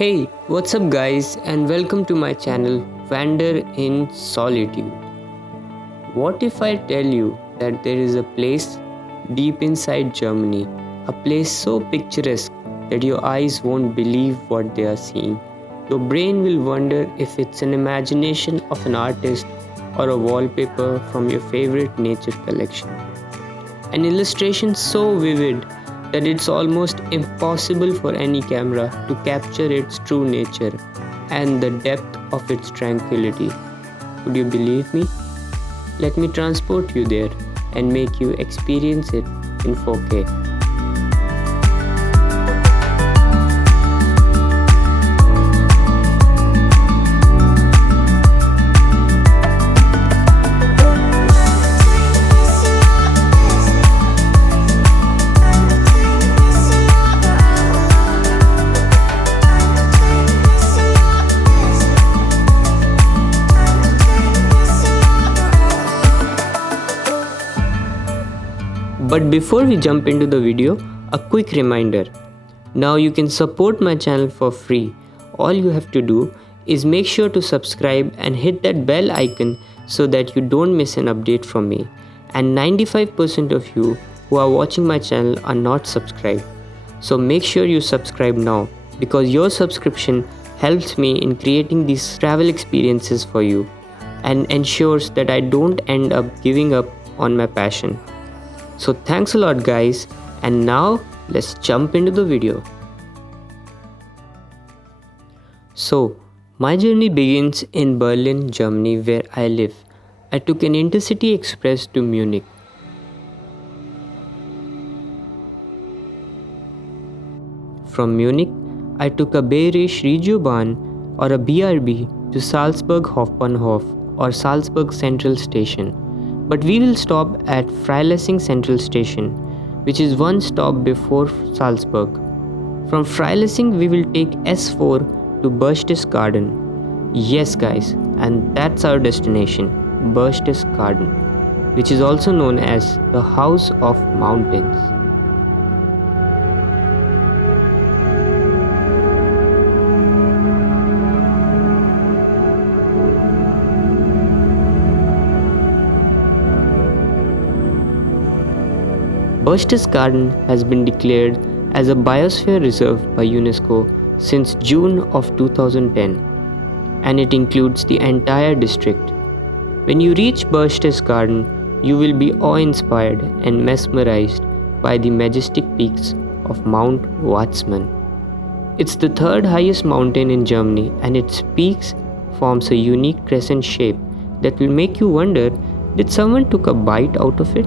Hey, what's up, guys, and welcome to my channel Wander in Solitude. What if I tell you that there is a place deep inside Germany, a place so picturesque that your eyes won't believe what they are seeing? Your brain will wonder if it's an imagination of an artist or a wallpaper from your favorite nature collection. An illustration so vivid that it's almost impossible for any camera to capture its true nature and the depth of its tranquility. Would you believe me? Let me transport you there and make you experience it in 4K. But before we jump into the video, a quick reminder. Now you can support my channel for free. All you have to do is make sure to subscribe and hit that bell icon so that you don't miss an update from me. And 95% of you who are watching my channel are not subscribed. So make sure you subscribe now because your subscription helps me in creating these travel experiences for you and ensures that I don't end up giving up on my passion. So thanks a lot, guys, and now let's jump into the video. So my journey begins in Berlin, Germany, where I live. I took an intercity express to Munich. From Munich, I took a Bayerische Regiobahn or a BRB to Salzburg Hauptbahnhof or Salzburg Central Station. But we will stop at Freilessing Central Station, which is one stop before Salzburg. From Freilessing we will take S4 to Berchtesgaden. Yes guys, and that's our destination, Berchtesgaden, which is also known as the House of Mountains. Berchtesgaden has been declared as a biosphere reserve by UNESCO since June of 2010, and it includes the entire district. When you reach Berchtesgaden, you will be awe-inspired and mesmerized by the majestic peaks of Mount Watzmann. It's the third highest mountain in Germany, and its peaks forms a unique crescent shape that will make you wonder, did someone took a bite out of it?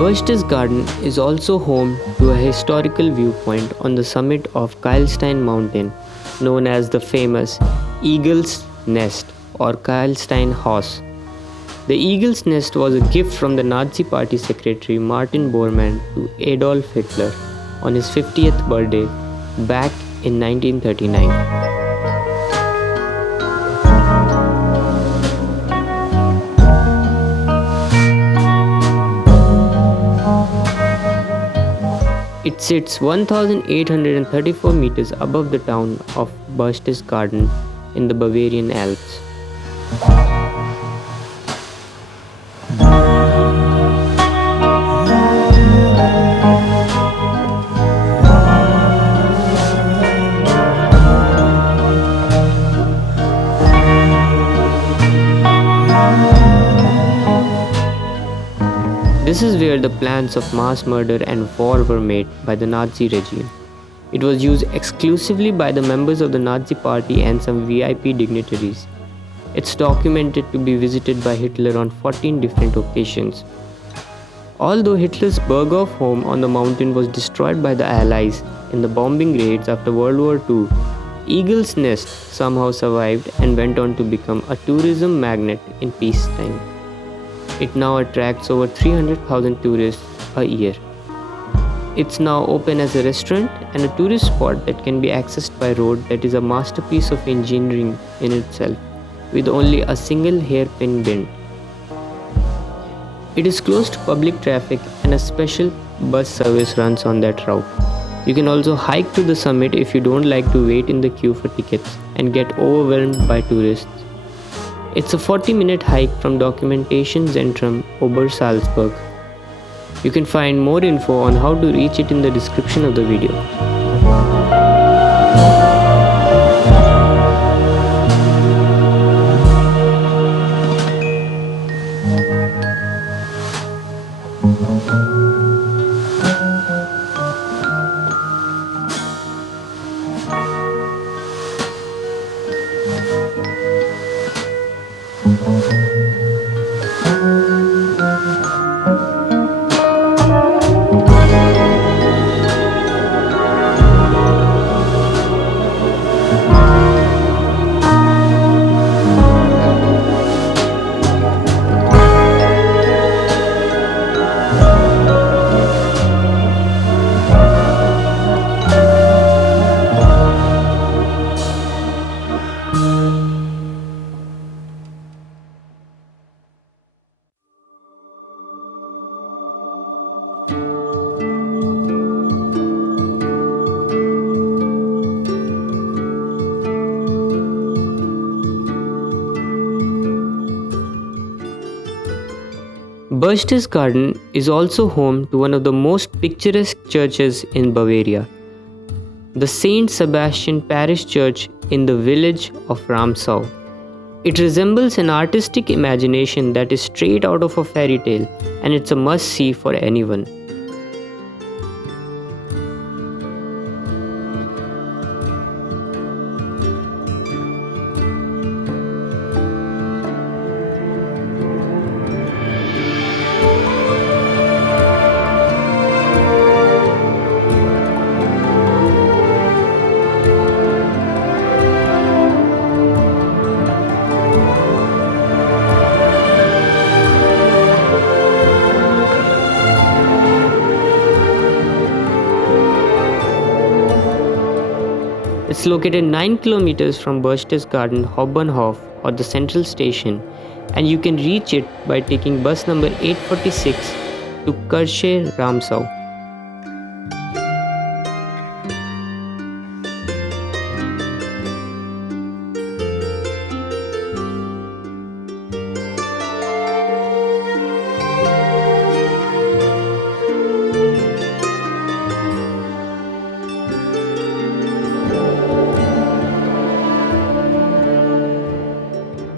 Berchtesgaden is also home to a historical viewpoint on the summit of Keilstein Mountain, known as the famous Eagle's Nest or Keilstein Haus. The Eagle's Nest was a gift from the Nazi Party secretary Martin Bormann to Adolf Hitler on his 50th birthday back in 1939. It sits 1,834 meters above the town of Berchtesgaden in the Bavarian Alps. This is where the plans of mass murder and war were made by the Nazi regime. It was used exclusively by the members of the Nazi party and some VIP dignitaries. It's documented to be visited by Hitler on 14 different occasions. Although Hitler's Berghof home on the mountain was destroyed by the Allies in the bombing raids after World War II, Eagle's Nest somehow survived and went on to become a tourism magnet in peacetime. It now attracts over 300,000 tourists a year. It's now open as a restaurant and a tourist spot that can be accessed by road that is a masterpiece of engineering in itself, with only a single hairpin bend. It is closed to public traffic and a special bus service runs on that route. You can also hike to the summit if you don't like to wait in the queue for tickets and get overwhelmed by tourists. It's a 40-minute hike from Documentation Zentrum Obersalzberg. You can find more info on how to reach it in the description of the video. Berchtesgaden is also home to one of the most picturesque churches in Bavaria, the Saint Sebastian Parish Church in the village of Ramsau. It resembles an artistic imagination that is straight out of a fairy tale, and it's a must-see for anyone. It's located 9 kilometers from Berchtesgaden Hauptbahnhof or the central station, and you can reach it by taking bus number 846 to Kirche Ramsau.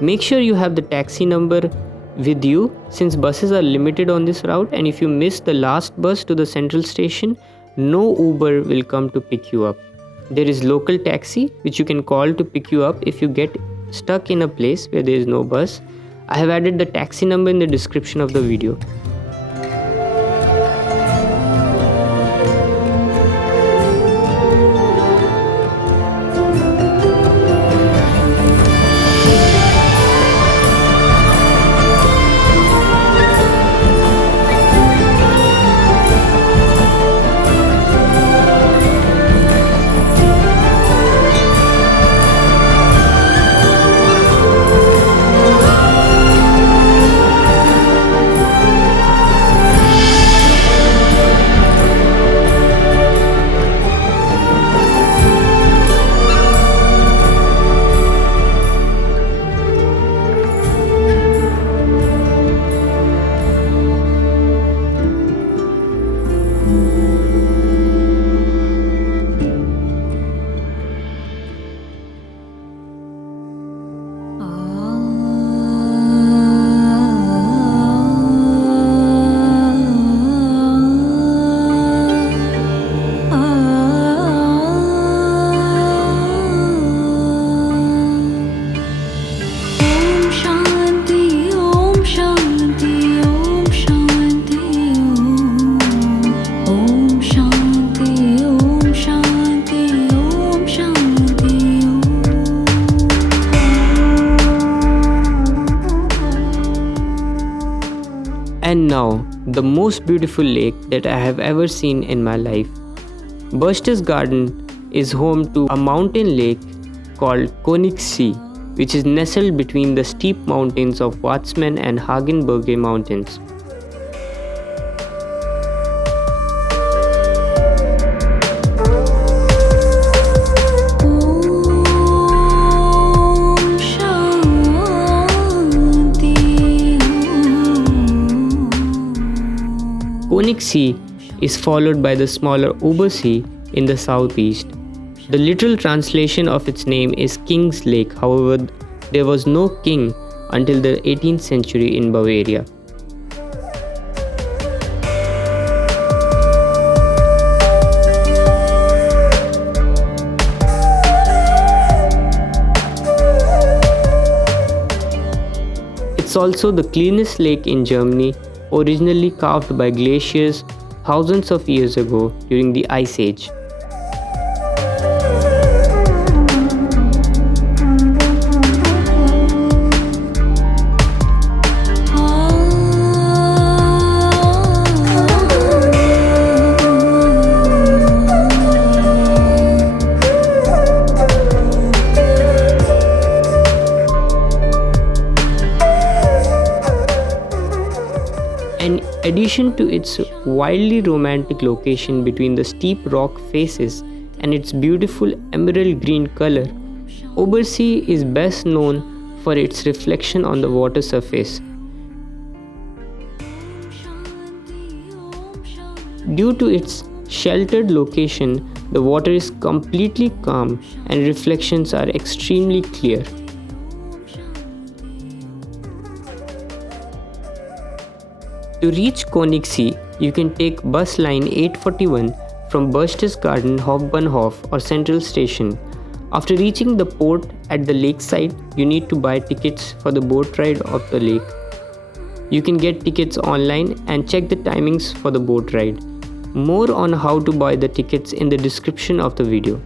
Make sure you have the taxi number with you since buses are limited on this route, and if you miss the last bus to the central station, no Uber will come to pick you up. There is local taxi which you can call to pick you up if you get stuck in a place where there is no bus. I have added the taxi number in the description of the video. And now, the most beautiful lake that I have ever seen in my life. Berchtesgaden Garden is home to a mountain lake called Königssee, which is nestled between the steep mountains of Watzmann and Hagenberge mountains. Königssee is followed by the smaller Obersee in the southeast. The literal translation of its name is King's Lake. However, there was no king until the 18th century in Bavaria. It's also the cleanest lake in Germany, originally carved by glaciers thousands of years ago during the Ice Age. In addition to its wildly romantic location between the steep rock faces and its beautiful emerald green color, Obersee is best known for its reflection on the water surface. Due to its sheltered location, the water is completely calm and reflections are extremely clear. To reach Königssee, you can take bus line 841 from Berchtesgaden Hauptbahnhof or Central Station. After reaching the port at the lakeside, you need to buy tickets for the boat ride of the lake. You can get tickets online and check the timings for the boat ride. More on how to buy the tickets in the description of the video.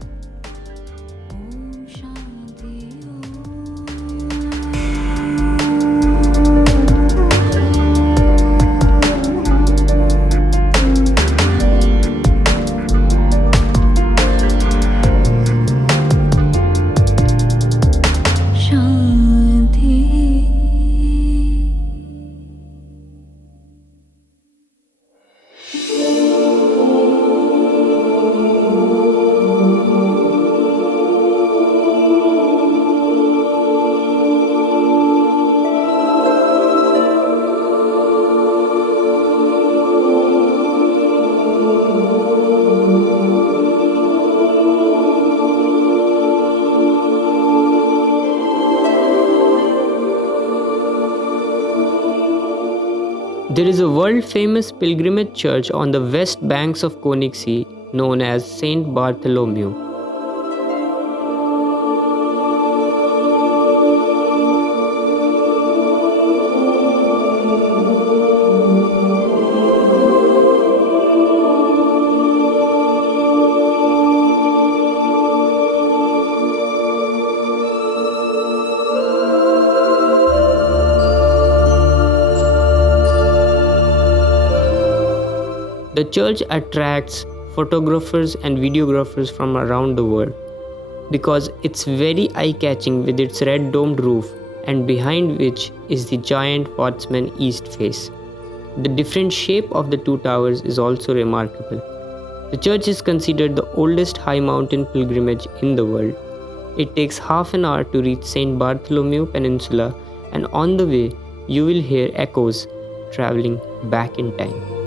There is a world-famous pilgrimage church on the west banks of Königssee known as Saint Bartholomew. The church attracts photographers and videographers from around the world because it's very eye-catching with its red domed roof and behind which is the giant Watzmann east face. The different shape of the two towers is also remarkable. The church is considered the oldest high mountain pilgrimage in the world. It takes half an hour to reach St. Bartholomew Peninsula, and on the way you will hear echoes traveling back in time.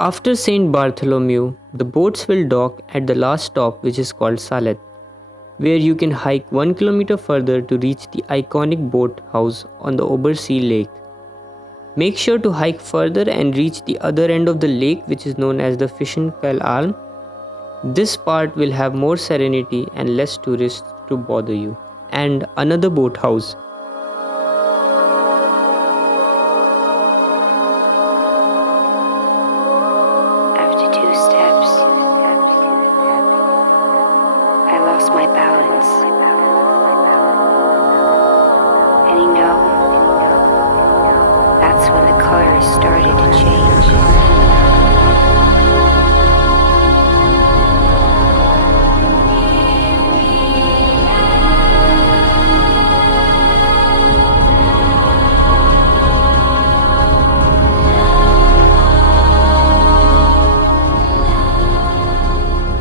After St. Bartholomew, the boats will dock at the last stop, which is called Salet. where you can hike 1 kilometer further to reach the iconic boat house on the Obersee Lake. Make sure to hike further and reach the other end of the lake, which is known as the Fischenfell. This part will have more serenity and less tourists to bother you. And another boat house. After 2 steps, I lost my balance. And that's when the colors started to change.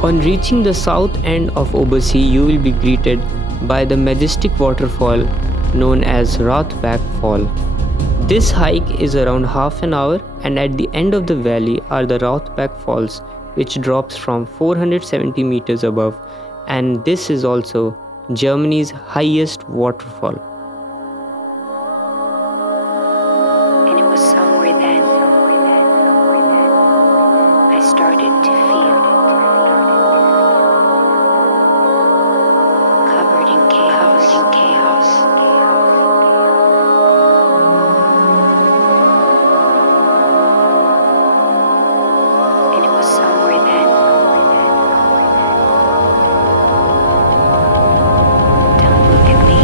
On reaching the south end of Obersee, you will be greeted by the majestic waterfall known as Rothbach Fall. This hike is around half an hour, and at the end of the valley are the Rothbach Falls, which drops from 470 meters above, and this is also Germany's highest waterfall. And it was somewhere then I started to feel covered in chaos. And it was somewhere then. Don't look at me.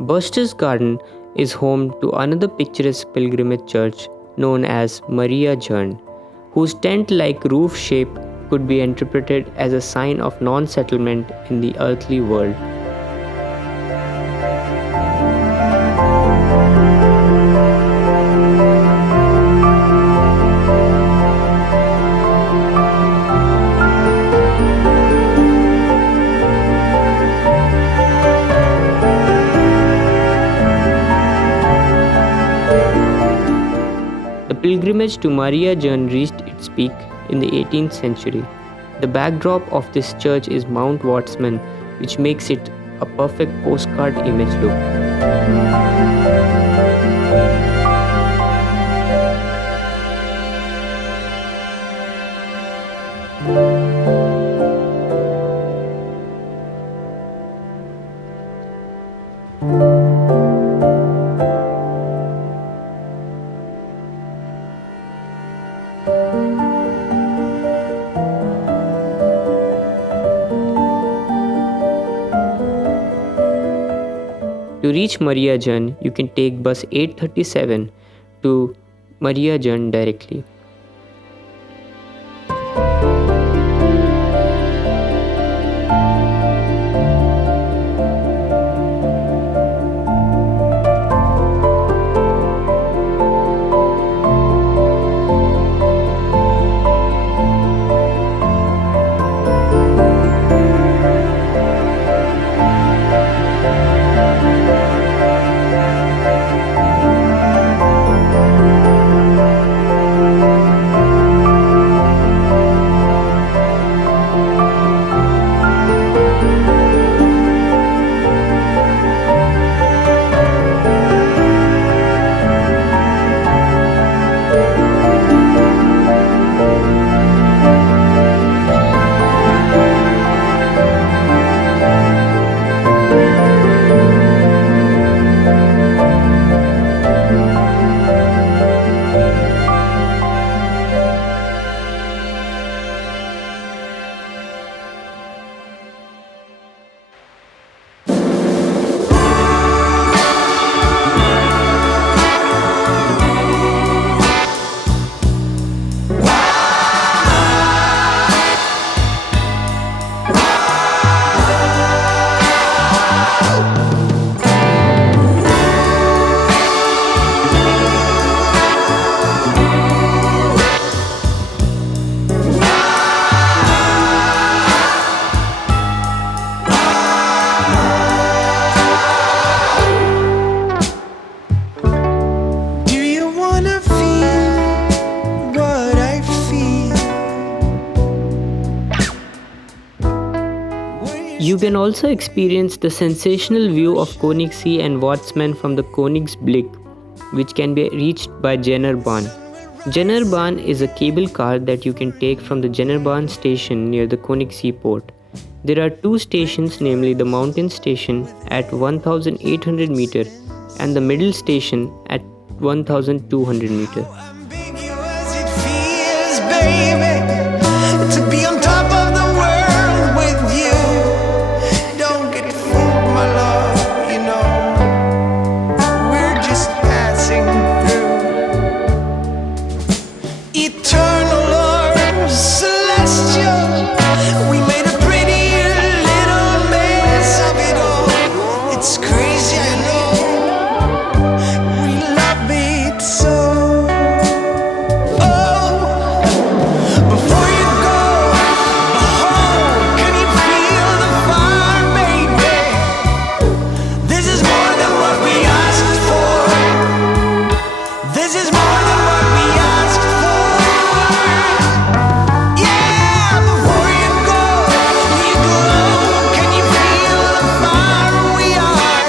Berchtesgaden is home to another picturesque pilgrimage church known as Maria Jern, whose tent-like roof shape could be interpreted as a sign of non-settlement in the earthly world. The pilgrimage to Maria Jern reached its peak in the 18th century. The backdrop of this church is Mount Watzmann, which makes it a perfect postcard image look. To reach Maria Jern, you can take bus 837 to Maria Jern directly. You can also experience the sensational view of Königssee and Watzmann from the Königsblick, which can be reached by Jennerbahn. Jennerbahn is a cable car that you can take from the Jennerbahn station near the Königssee port. There are two stations, namely the mountain station at 1800 meter and the middle station at 1200 meter. Ambiguous it feels, baby, to be on top of the world with you. Don't get fooled, my love, you know, we're just passing through. Eternal or celestial, we made a pretty little mess of it all. It's crazy, I know. We love it so. Oh, before you go home, can you feel the fire, baby? This is more than what we asked for. This is more than what we asked for. Yeah, before you go, can you feel the fire we are?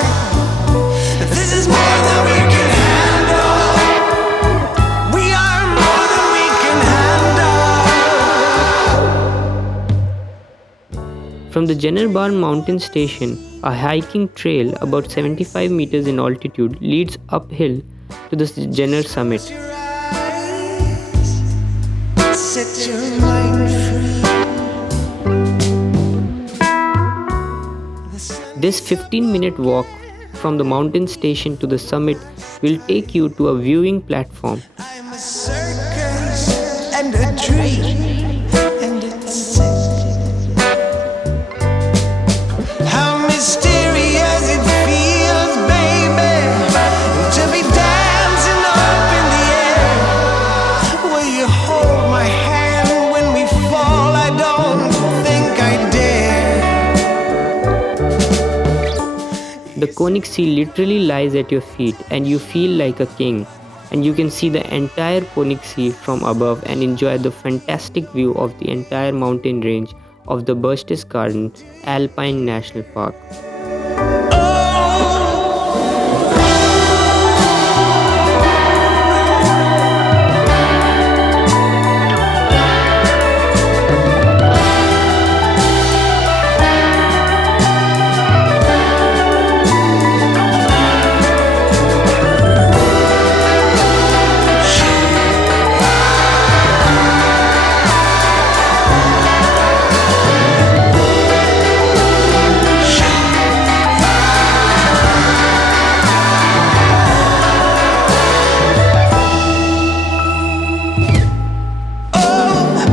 This is more than we can handle. We are more than we can handle. From the Jennerbahn mountain station, a hiking trail about 75 meters in altitude leads uphill to the Jenner summit. Your eyes set your mind free. The sun This 15-minute walk from the mountain station to the summit will take you to a viewing platform. I'm a circus and a dream, and it's sick. How mysterious it feels, baby, to be dancing up in the air. Will you hold my hand when we fall? I don't think I dare. The Königssee literally lies at your feet and you feel like a king, and you can see the entire Königssee from above and enjoy the fantastic view of the entire mountain range of the Berchtesgaden Alpine National Park.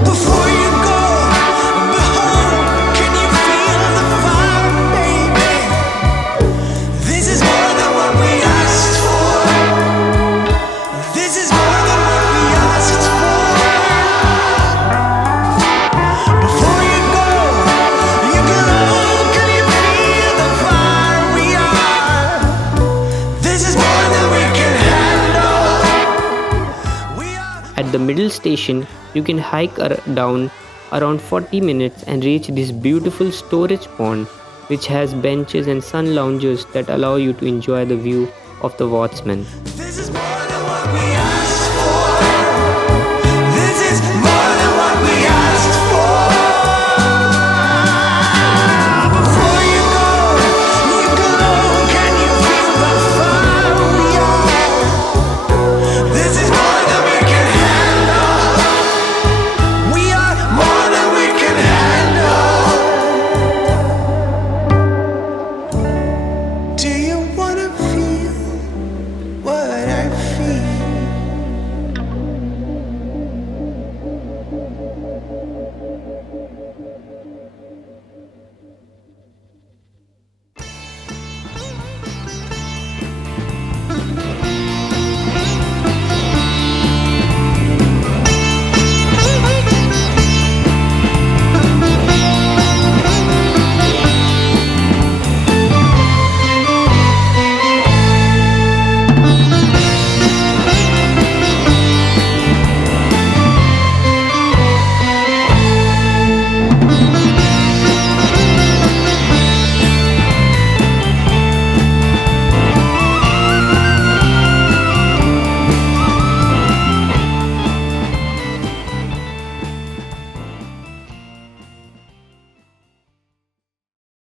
Before you go home, can you feel the fire, baby? This is more than what we asked for. This is more than what we asked for. Before you go, can you feel the fire we are? This is more than we can handle. We are. At the middle station, you can hike down around 40 minutes and reach this beautiful storage pond, which has benches and sun loungers that allow you to enjoy the view of the Watzmann. This is more than what we asked.